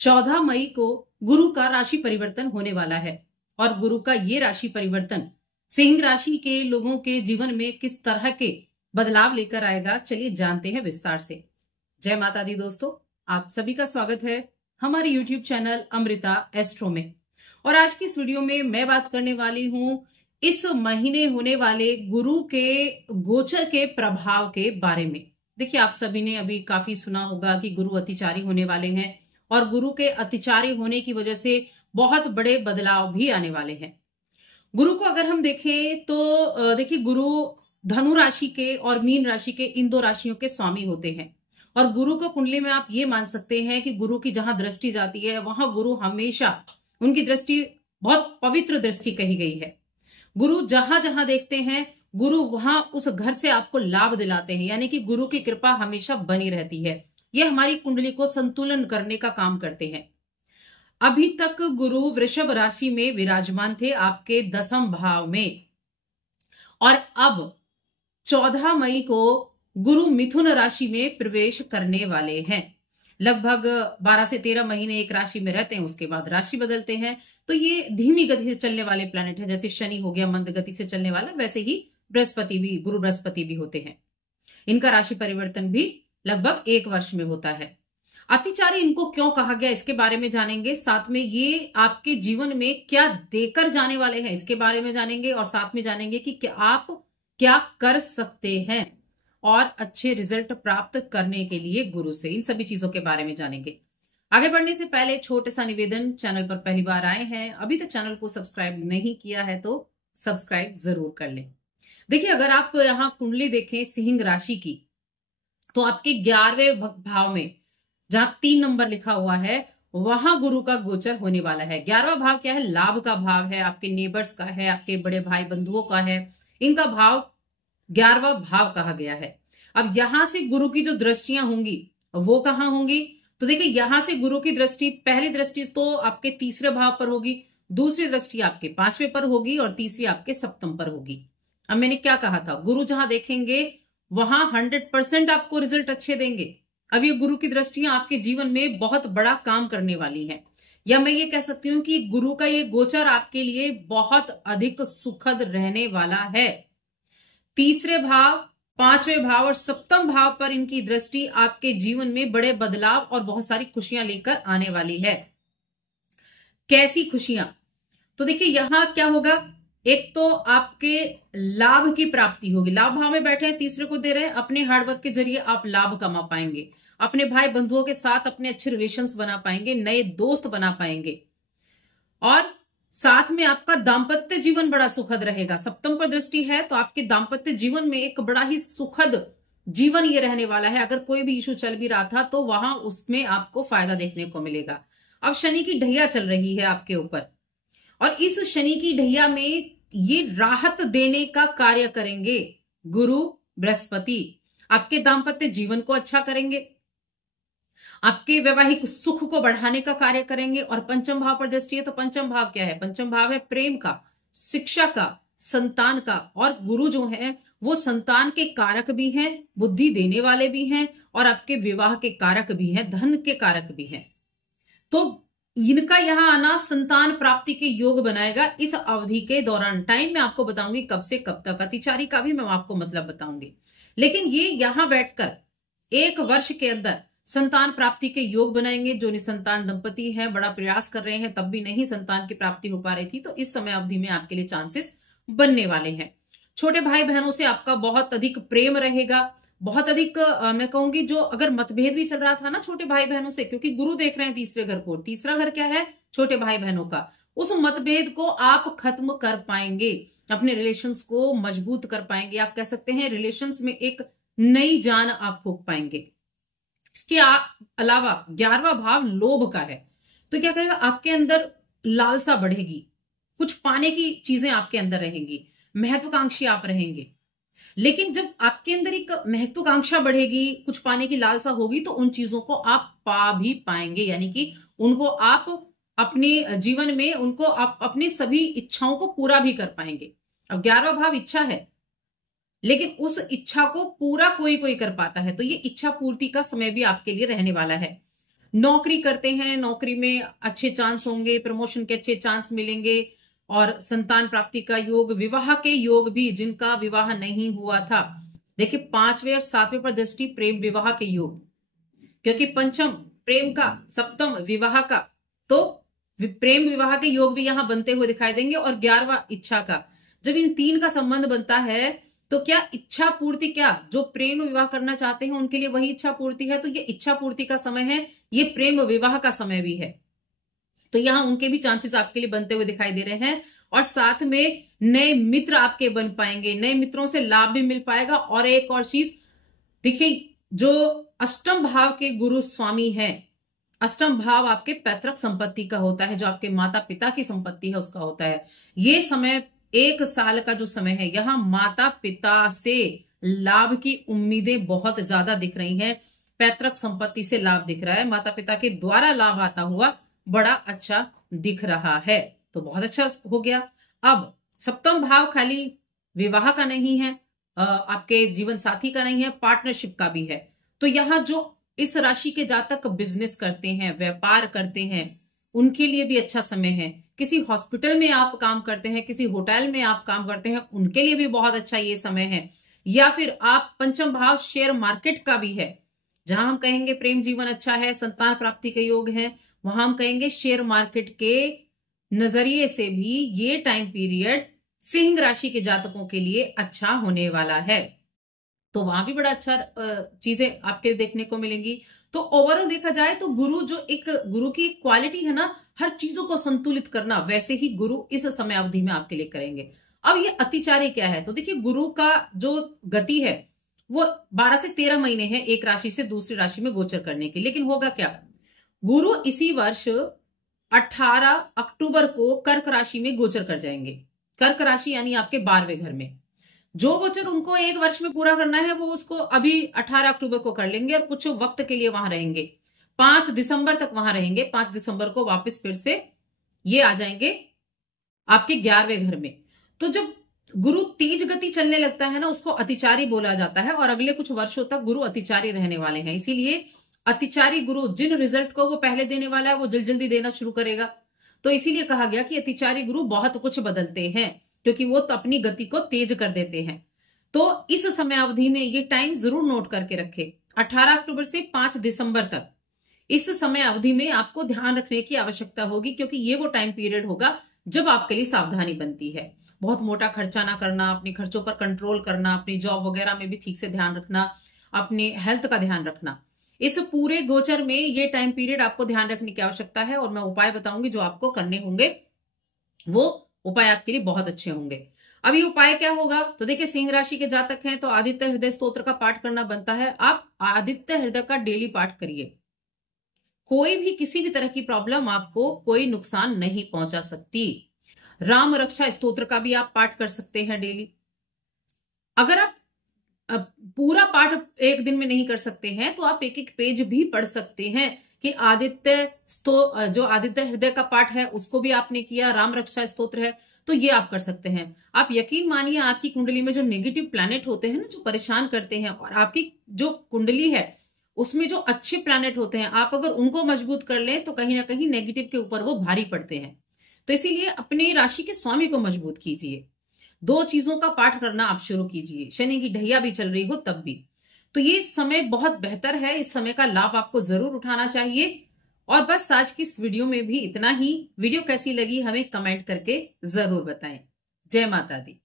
14 मई को गुरु का राशि परिवर्तन होने वाला है और गुरु का ये राशि परिवर्तन सिंह राशि के लोगों के जीवन में किस तरह के बदलाव लेकर आएगा, चलिए जानते हैं विस्तार से। जय माता दी दोस्तों, आप सभी का स्वागत है हमारे YouTube चैनल अमृता एस्ट्रो में। और आज की इस वीडियो में मैं बात करने वाली हूं इस महीने होने वाले गुरु के गोचर के प्रभाव के बारे में। देखिए, आप सभी ने अभी काफी सुना होगा कि गुरु अतिचारी होने वाले हैं और गुरु के अतिचारी होने की वजह से बहुत बड़े बदलाव भी आने वाले हैं। गुरु को अगर हम देखें तो देखिए, गुरु धनु राशि के और मीन राशि के इन दो राशियों के स्वामी होते हैं। और गुरु को कुंडली में आप ये मान सकते हैं कि गुरु की जहां दृष्टि जाती है वहां गुरु हमेशा, उनकी दृष्टि बहुत पवित्र दृष्टि कही गई है। गुरु जहां जहां देखते हैं, गुरु वहां उस घर से आपको लाभ दिलाते हैं, यानी कि गुरु की कृपा हमेशा बनी रहती है। यह हमारी कुंडली को संतुलन करने का काम करते हैं। अभी तक गुरु वृषभ राशि में विराजमान थे, आपके 10वें भाव में, और अब 14 मई को गुरु मिथुन राशि में प्रवेश करने वाले हैं। लगभग 12 से 13 महीने एक राशि में रहते हैं, उसके बाद राशि बदलते हैं। तो ये धीमी गति से चलने वाले प्लैनेट है। जैसे शनि हो गया मंद गति से चलने वाला, वैसे ही बृहस्पति भी, गुरु बृहस्पति भी होते हैं। इनका राशि परिवर्तन भी लगभग 1 वर्ष में होता है। अतिचारी इनको क्यों कहा गया, इसके बारे में जानेंगे। साथ में ये आपके जीवन में क्या देकर जाने वाले हैं, इसके बारे में जानेंगे। और साथ में जानेंगे कि आप क्या कर सकते हैं और अच्छे रिजल्ट प्राप्त करने के लिए गुरु से, इन सभी चीजों के बारे में जानेंगे। आगे बढ़ने से पहले छोटा सा निवेदन, चैनल पर पहली बार आए हैं, अभी तक चैनल को सब्सक्राइब नहीं किया है तो सब्सक्राइब जरूर कर लें। देखिए, अगर आप यहां कुंडली देखें सिंह राशि की, तो आपके 11वें भाव में जहां 3 नंबर लिखा हुआ है वहां गुरु का गोचर होने वाला है। 11वां भाव क्या है? लाभ का भाव है, आपके नेबर्स का है, आपके बड़े भाई बंधुओं का है। इनका भाव 11वां भाव कहा गया है। अब यहां से गुरु की जो दृष्टियां होंगी वो कहां होंगी? तो देखिए, यहां से गुरु की दृष्टि, पहली दृष्टि तो आपके 3रे भाव पर होगी, दूसरी दृष्टि आपके 5वें पर होगी और तीसरी आपके 7वें पर होगी। अब मैंने क्या कहा था, गुरु जहां देखेंगे वहां 100% आपको रिजल्ट अच्छे देंगे। अब ये गुरु की दृष्टियां आपके जीवन में बहुत बड़ा काम करने वाली हैं, या मैं ये कह सकती हूं कि गुरु का ये गोचर आपके लिए बहुत अधिक सुखद रहने वाला है। 3रे भाव, 5वें भाव और 7वें भाव पर इनकी दृष्टि आपके जीवन में बड़े बदलाव और बहुत सारी खुशियां लेकर आने वाली है। कैसी खुशियां? तो देखिए, यहां क्या होगा, एक तो आपके लाभ की प्राप्ति होगी। लाभ भाव में बैठे हैं, 3रे को दे रहे हैं, अपने हार्डवर्क के जरिए आप लाभ कमा पाएंगे, अपने भाई बंधुओं के साथ अपने अच्छे रिलेशंस बना पाएंगे, नए दोस्त बना पाएंगे, और साथ में आपका दाम्पत्य जीवन बड़ा सुखद रहेगा। 7वें पर दृष्टि है तो आपके दाम्पत्य जीवन में एक बड़ा ही सुखद जीवन ये रहने वाला है। अगर कोई भी इशू चल भी रहा था तो वहां उसमें आपको फायदा देखने को मिलेगा। अब शनि की ढैया चल रही है आपके ऊपर, और इस शनि की ढैया में ये राहत देने का कार्य करेंगे गुरु बृहस्पति। आपके दाम्पत्य जीवन को अच्छा करेंगे, आपके वैवाहिक सुख को बढ़ाने का कार्य करेंगे। और 5वें भाव पर दृष्टि है तो 5वें भाव क्या है? 5वें भाव है प्रेम का, शिक्षा का, संतान का। और गुरु जो है वो संतान के कारक भी हैं, बुद्धि देने वाले भी हैं, और आपके विवाह के कारक भी हैं, धन के कारक भी हैं। तो इनका यहां आना संतान प्राप्ति के योग बनाएगा इस अवधि के दौरान। टाइम मैं आपको बताऊंगी कब से कब तक, अतिचारी का भी मैं आपको मतलब बताऊंगी। लेकिन ये यहां बैठकर 1 वर्ष के अंदर संतान प्राप्ति के योग बनाएंगे। जो निसंतान दंपति हैं, बड़ा प्रयास कर रहे हैं, तब भी नहीं संतान की प्राप्ति हो पा रही थी, तो इस समय अवधि में आपके लिए चांसेस बनने वाले हैं। छोटे भाई बहनों से आपका बहुत अधिक प्रेम रहेगा, बहुत अधिक मैं कहूंगी, जो अगर मतभेद भी चल रहा था ना छोटे भाई बहनों से, क्योंकि गुरु देख रहे हैं 3रे घर को, 3रा घर क्या है? छोटे भाई बहनों का। उस मतभेद को आप खत्म कर पाएंगे, अपने रिलेशंस को मजबूत कर पाएंगे। आप कह सकते हैं रिलेशंस में एक नई जान आप फूंक पाएंगे। इसके अलावा 11वां भाव लोभ का है, तो क्या करेगा, आपके अंदर लालसा बढ़ेगी, कुछ पाने की चीजें आपके अंदर रहेंगी, महत्वाकांक्षी आप रहेंगे। लेकिन जब आपके अंदर एक महत्वाकांक्षा बढ़ेगी, कुछ पाने की लालसा होगी, तो उन चीजों को आप पा भी पाएंगे, यानी कि उनको आप अपने जीवन में, उनको आप अपनी सभी इच्छाओं को पूरा भी कर पाएंगे। अब 11वां भाव इच्छा है, लेकिन उस इच्छा को पूरा कोई कोई कर पाता है, तो ये इच्छा पूर्ति का समय भी आपके लिए रहने वाला है। नौकरी करते हैं, नौकरी में अच्छे चांस होंगे, प्रमोशन के अच्छे चांस मिलेंगे और संतान प्राप्ति का योग, विवाह के योग भी, जिनका विवाह नहीं हुआ था, देखिए 5वें और 7वें पर दृष्टि, प्रेम विवाह के योग, क्योंकि पंचम प्रेम का, सप्तम विवाह का, तो प्रेम विवाह के योग भी यहां बनते हुए दिखाई देंगे। और 11वां इच्छा का, जब इन तीन का संबंध बनता है तो क्या इच्छा पूर्ति, क्या जो प्रेम विवाह करना चाहते हैं उनके लिए वही इच्छा पूर्ति है, तो ये इच्छा पूर्ति का समय है, ये प्रेम विवाह का समय भी है, तो यहां उनके भी चांसेस आपके लिए बनते हुए दिखाई दे रहे हैं। और साथ में नए मित्र आपके बन पाएंगे, नए मित्रों से लाभ भी मिल पाएगा। और एक और चीज देखिए, जो अष्टम भाव के गुरु स्वामी हैं, अष्टम भाव आपके पैतृक संपत्ति का होता है, जो आपके माता पिता की संपत्ति है उसका होता है। ये समय 1 साल का जो समय है, यहां माता पिता से लाभ की उम्मीदें बहुत ज्यादा दिख रही हैं, पैतृक संपत्ति से लाभ दिख रहा है, माता पिता के द्वारा लाभ आता हुआ बड़ा अच्छा दिख रहा है, तो बहुत अच्छा हो गया। अब सप्तम भाव खाली विवाह का नहीं है, आपके जीवन साथी का नहीं है, पार्टनरशिप का भी है। तो यहां जो इस राशि के जातक बिजनेस करते हैं, व्यापार करते हैं, उनके लिए भी अच्छा समय है। किसी हॉस्पिटल में आप काम करते हैं, किसी होटल में आप काम करते हैं, उनके लिए भी बहुत अच्छा ये समय है। या फिर आप पंचम भाव शेयर मार्केट का भी है, जहां हम कहेंगे प्रेम जीवन अच्छा है, संतान प्राप्ति के योग है, वहां हम कहेंगे शेयर मार्केट के नजरिए से भी ये टाइम पीरियड सिंह राशि के जातकों के लिए अच्छा होने वाला है, तो वहां भी बड़ा अच्छा चीजें आपके देखने को मिलेंगी। तो ओवरऑल देखा जाए तो गुरु, जो एक गुरु की क्वालिटी है ना, हर चीजों को संतुलित करना, वैसे ही गुरु इस समय अवधि में आपके लिए करेंगे। अब ये अतिचारी क्या है, तो देखिए गुरु का जो गति है वो 12 से 13 महीने है एक राशि से दूसरी राशि में गोचर करने की। लेकिन होगा क्या, गुरु इसी वर्ष 18 अक्टूबर को कर्क राशि में गोचर कर जाएंगे। कर्क राशि यानी आपके 12वें घर में। जो गोचर उनको 1 वर्ष में पूरा करना है वो उसको अभी 18 अक्टूबर को कर लेंगे और कुछ वक्त के लिए वहां रहेंगे, 5 दिसंबर तक वहां रहेंगे। 5 दिसंबर को वापस फिर से ये आ जाएंगे आपके 11वें घर में। तो जब गुरु तेज गति चलने लगता है ना, उसको अतिचारी बोला जाता है, और अगले कुछ वर्षों तक गुरु अतिचारी रहने वाले हैं। इसीलिए अतिचारी गुरु जिन रिजल्ट को वो पहले देने वाला है वो जल्दी जल्दी देना शुरू करेगा। तो इसीलिए कहा गया कि अतिचारी गुरु बहुत कुछ बदलते हैं, क्योंकि वो तो अपनी गति को तेज कर देते हैं। तो इस समय अवधि में ये टाइम जरूर नोट करके रखे, 18 अक्टूबर से 5 दिसंबर तक इस समय अवधि में आपको ध्यान रखने की आवश्यकता होगी, क्योंकि ये वो टाइम पीरियड होगा जब आपके लिए सावधानी बनती है। बहुत मोटा खर्चा ना करना, अपने खर्चों पर कंट्रोल करना, अपनी जॉब वगैरह में भी ठीक से ध्यान रखना, अपने हेल्थ का ध्यान रखना। इस पूरे गोचर में ये टाइम पीरियड आपको ध्यान रखने की आवश्यकता है, और मैं उपाय बताऊंगी जो आपको करने होंगे, वो उपाय आपके लिए बहुत अच्छे होंगे। अब ये उपाय क्या होगा, तो देखिए सिंह राशि के जातक हैं तो आदित्य हृदय स्तोत्र का पाठ करना बनता है। आप आदित्य हृदय का डेली पाठ करिए, कोई भी किसी भी तरह की प्रॉब्लम आपको कोई नुकसान नहीं पहुंचा सकती। राम रक्षा स्तोत्र का भी आप पाठ कर सकते हैं डेली। अगर आप पूरा पाठ एक दिन में नहीं कर सकते हैं तो आप एक एक पेज भी पढ़ सकते हैं, कि जो आदित्य हृदय का पाठ है उसको भी आपने किया, राम रक्षा स्तोत्र है, तो ये आप कर सकते हैं। आप यकीन मानिए, आपकी कुंडली में जो नेगेटिव प्लैनेट होते हैं ना, जो परेशान करते हैं, और आपकी जो कुंडली है उसमें जो अच्छे प्लैनेट होते हैं, आप अगर उनको मजबूत कर लें तो कहीं ना कहीं नेगेटिव के ऊपर वो भारी पड़ते हैं। तो इसीलिए अपने राशि के स्वामी को मजबूत कीजिए, 2 चीजों का पाठ करना आप शुरू कीजिए। शनि की ढैया भी चल रही हो तब भी, तो ये समय बहुत बेहतर है, इस समय का लाभ आपको जरूर उठाना चाहिए। और बस आज की इस वीडियो में भी इतना ही। वीडियो कैसी लगी हमें कमेंट करके जरूर बताएं। जय माता दी।